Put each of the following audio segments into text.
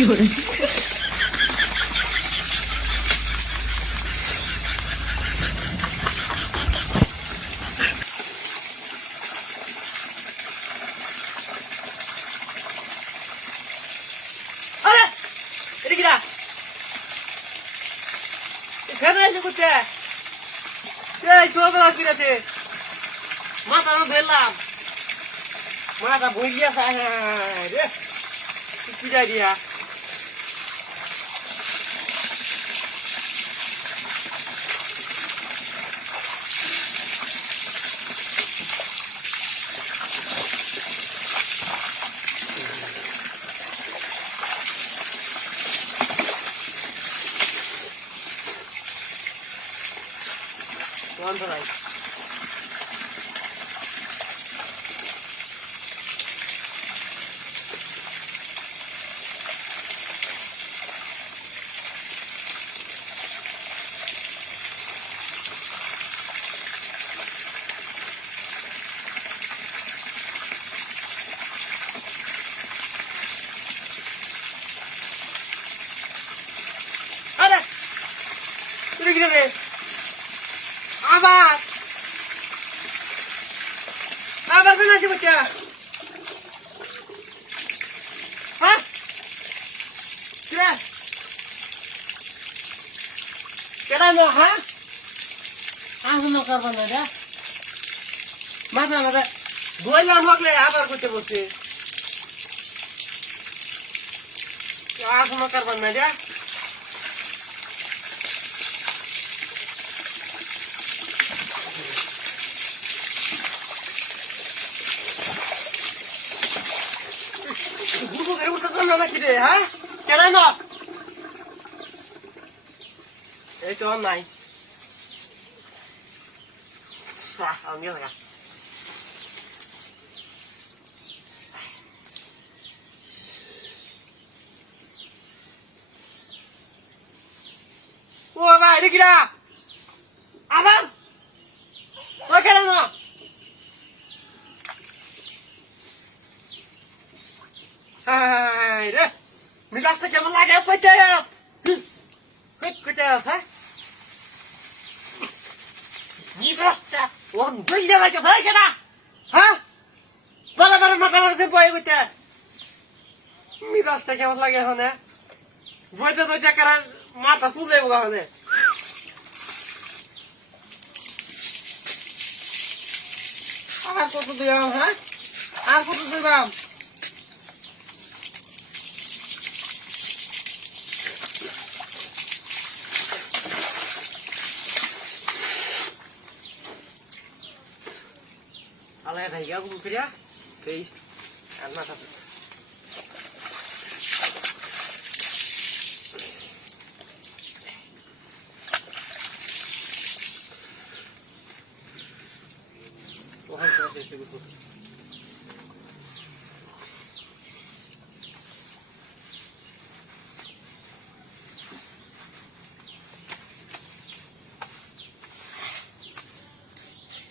আরে এটা কিরা এখানে এসে করতে এই তোর কিরাতে মাথা ধরলাম মাথা বই গিয়া রে কি যাই দিয়া বন্ধ নাই আরে তুই কি রে আবার আবার কেন আসি বাচ্চা হ্যাঁ কেন হ্যাঁ আগুন করবেন না মাথা মাথা বললাম হকলে আবার করতে বসছে আগুন করবেন না যা গুরু করে উঠতে পারলো নাকি রে হ্যাঁ কেন না এই তো নাই আমি লাগা ও বাবা এটা কিরা আবার ও কেন না রে মিজাজটা কেমন লাগে কইতে কইতে হ্যাঁ মিজাজটা ও দুইটা লাগে ভাই কেনা হ্যাঁ বলা বলা মাথা মাথা বয়ে কইতে মিজাজটা কেমন লাগে এখন বইতে তো চাকারা মাথা তুলে এখন আর কত দিবাম হ্যাঁ আর কত দিবাম Alay thầy kéo cũng kia đi ăn mà thật có hai cái để tiêu thụ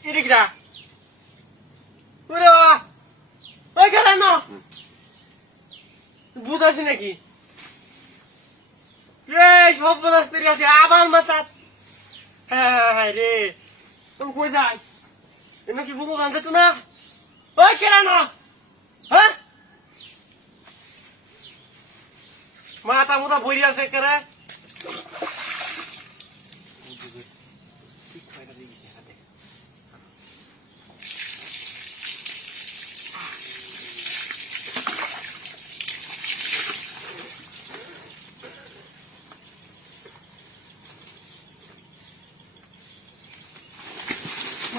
ini kita ওই কেন ভূত আছে নাকি এই সব বলাস্তি আছে আবার মাথা হ্যাঁ রে তুমি কই যাই এমন কি বুঝো জানতে তো না ওই কেন হ্যাঁ মাথা মুথা ভরি আছে করে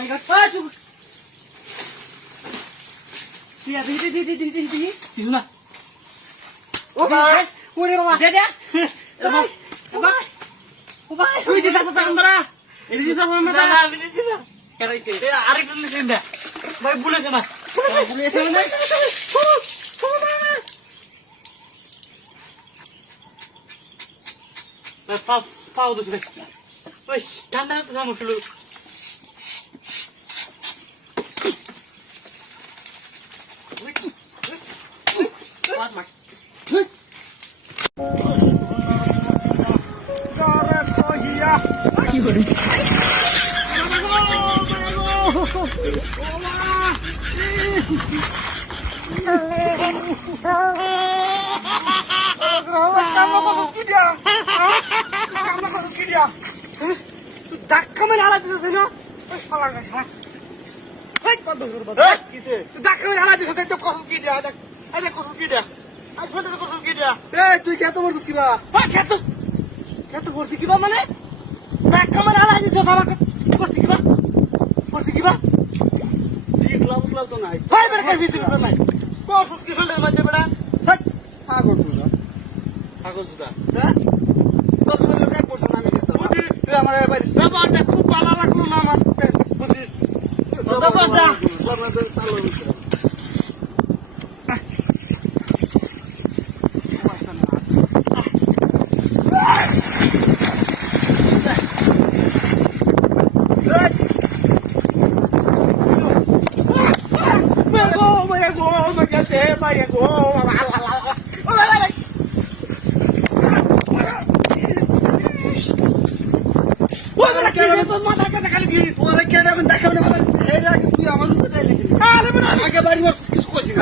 my god, Pak! Iya, di. Gila. Oh, Pak. Udah, Pak. Dia. Apa? Apa? Wih, di satu tangan bara. Ini di satu tangan. Nah, ini di sana. Karena itu. Ya, Arif ini senda. Baik bulan sana. Bulan sana. Pau tuh sudah. Wih, tanda tuh sama dulu. ধাক্কা মেরে হালা দিতেছে না তুই খেতে বলছিস কিবা খেতে বলছি কিবা মানে ধাক্কা মেরে হালা দিতেছ আমাকে করতে কিবা বুঝলাম তো নাই নাই কসুস কি শরীরের মধ্যে বেড়া পাগল জুদা হ্যাঁ তোর শরীরে কাজ করছ না আমি খেতে তুই আমার ব্যাপারটা খুব ভালো লাগলো না আমার বুঝিস ব্যাপারটা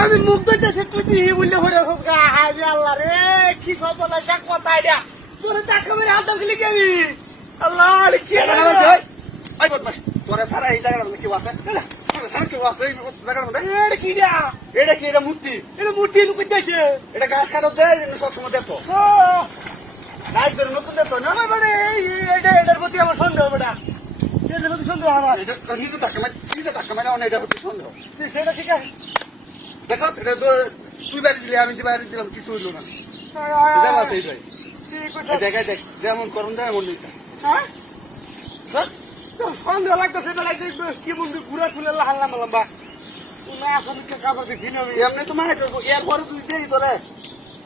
আমি মুখ ধরতেছি তুই দিয়ে বললে হরে আল্লাহ রে কি সব বলা কথা এটা তোর দেখা মেরে হাত ধরলি কি আমি আল্লাহ কি তোরা সারা এই জায়গার মধ্যে কেউ আছে এটা মূর্তি লুকিয়েছে এটা গাছ কাটো দেয় সবসময় দেখো গাছ ধরে নতুন দেখো না মানে এটার প্রতি আমার সন্দেহ বেটা এটার প্রতি সন্দেহ আমার নিজে ধাক্কা মানে অনেক এটা প্রতি সন্দেহ সেটা ঠিক আছে দেখো এটা তুই বাড়ি দিলি আমি বাড়ি দিলাম কিছু হইল না দেখাই দেখ যেমন করুন দেয় এমন নিতে হ্যাঁ সন্দেহ লাগতেছে কি বন্ধু ঘুরা শুনে হাল্লাম লম্বা এমনি তো মানে এরপরে তুই দিয়ে তোরে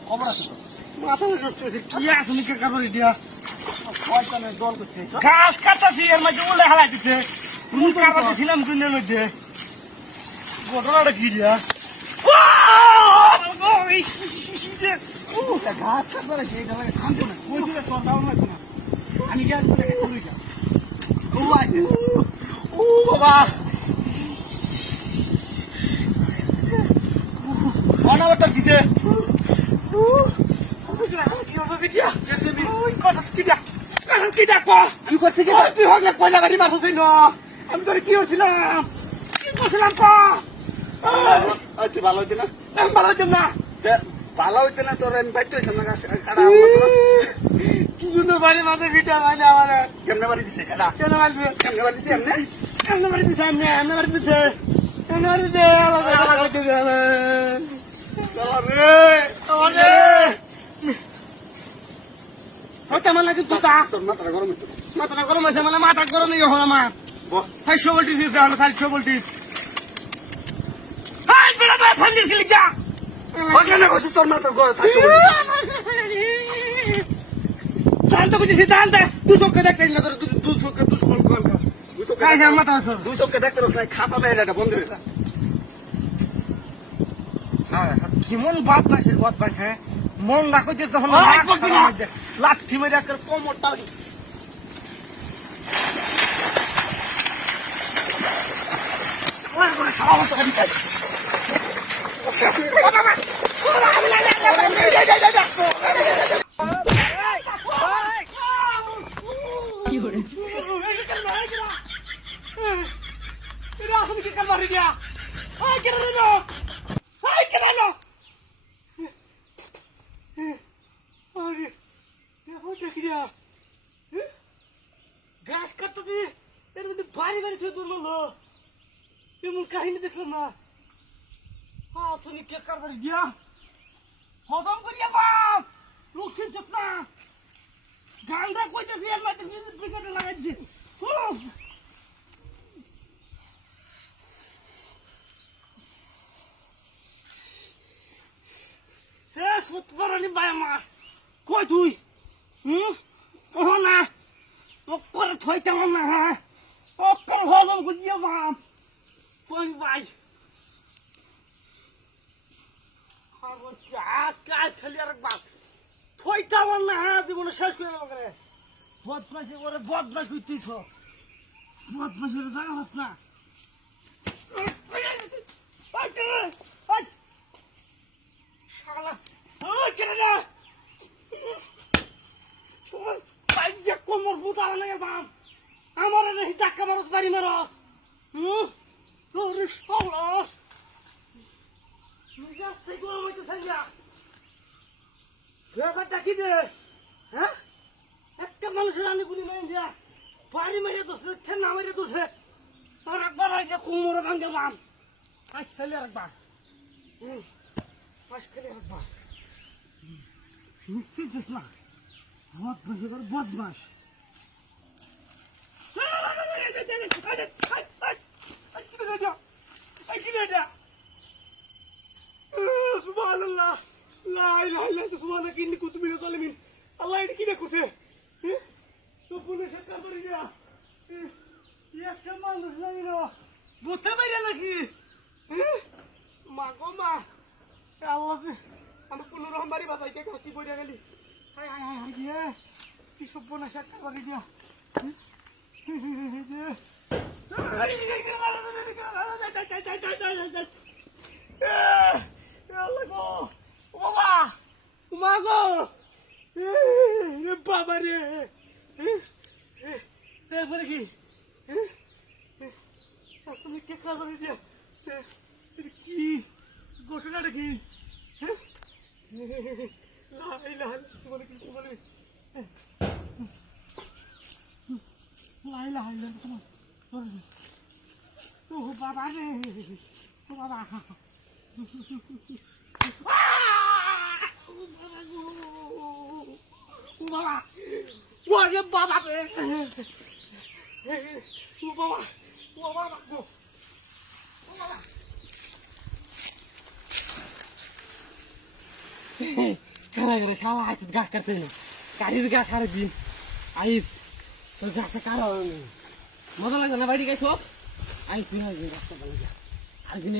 খবর আছে তো মাথা কি আসনিকে কারবার দিয়া জল করছে ঘাস কাটাছি এর মাঝে উল্লে হালাই দিচ্ছে কারবার ছিলাম কিনে লইছে ঘটনাটা কি দিয়া ঘাস কাটবার শান্ত না কইছিল তোর দাও না আমি গিয়ে যা ও বাবা অনাবতা দিছে আমি করছি কি তুই হলে কয়লা বাড়ি মাছ হচ্ছি না আমি তোর কি হচ্ছিলাম কি করছিলাম তুই ভালো হইতে না ভালো হইতে না ভালো হইতে না তোর আমি বাইতে হইতাম না কি সুন্দর বাড়ি মাঝে ভিটা মানে আমার কেমনে বাড়ি দিছে কাটা কেমনে বাড়ি দিছে এমনি বাড়ি দিছে এমনি বাড়ি দিছে আমার লাগে তোর মাথাটা গরম হয়েছে মানে মাথা গরম নেই হল আমার 500 ভোল্টেজ দিয়েছে আমরা 400 ভোল্টেজ তোর মাথা গরম 400 ভোল্টেজ জানতে বুঝেছি জানতে দু চোখে দেখতে দু চোখে দুশ্মন দু চোখে দেখতে খাতা দেয় এটা বন্ধ হয়ে যায় কেমন বাদ পাইছে মন রাখো যে তখন লাঠি মেরে কোমরটা ঘাস কাটতে দিয়ে এর মধ্যে বাড়ি বাড়ি ছিল তোর বললো এমন কাহিনী দেখলাম না তুমি কে কারবারি দিয়া হজম করিয়া বাপ লোকসিন চোখ না গানটা কইতেছি এর মধ্যে মিউজিক ব্রিগেডে লাগাই দিছি সত্যি ভাই আমার কই তুই ও না করে থইতাম না হ্যাঁ অক্কর হজম করিয়া বাপ কই ভাই আজ কাজ খালি আর বাপ থইতাম না হ্যাঁ জীবনে শেষ করে দেবো বদমাশি করে বদমাশ করতেছ বদমাশের জায়গা হাত না কোমর বুতা লাগে বাপ আমার দেখি টাকা মারত পারি মারত গাছটাই গরম হইতে থাকলা ব্যাপারটা কি রে হ্যাঁ একটা মানুষের আনি গুলি মারি দিয়া বাড়ি মেরে দোষে ঠেনা মেরে দোষে আর একবার আগে কোমরে ভাঙ্গে বাম আজ খেলে একবার আজ খেলে একবার মিক্সি না বদমাস করে বদমাস Subhanallah, la ilaha illallah, subhanaka inni kuntu minaz zalimin. Allah ini kine kuse. তো পুলিশে কাপড় দিয়া একটা মানুষ নাই রে বুঝতে পারি নাকি মা গো মা আল্লাহ আমি কোনো রকম বাড়ি বাজাইতে কাছি পড়ে গেলি হাই হাই হাই দিয়ে কি সব বোনাস একটা করে দিয়া আল্লাহ গো বাবা মা গো বাবা রে এরপরে কি আসলে কে কাজ দিয়া কি ঘটনাটা কি ও বাবা রে ও বাবা বাবা ওরে বাবা রে ও বাবা ও বাবা গো ও বাবা কারা করে শালা আইত গাছ কাটতে না গাড়ির গাছ সারা দিন আইত তো গাছটা কারা মজা লাগে না বাড়ি গাইছ আইত তুই গাছটা ভালো আর দিন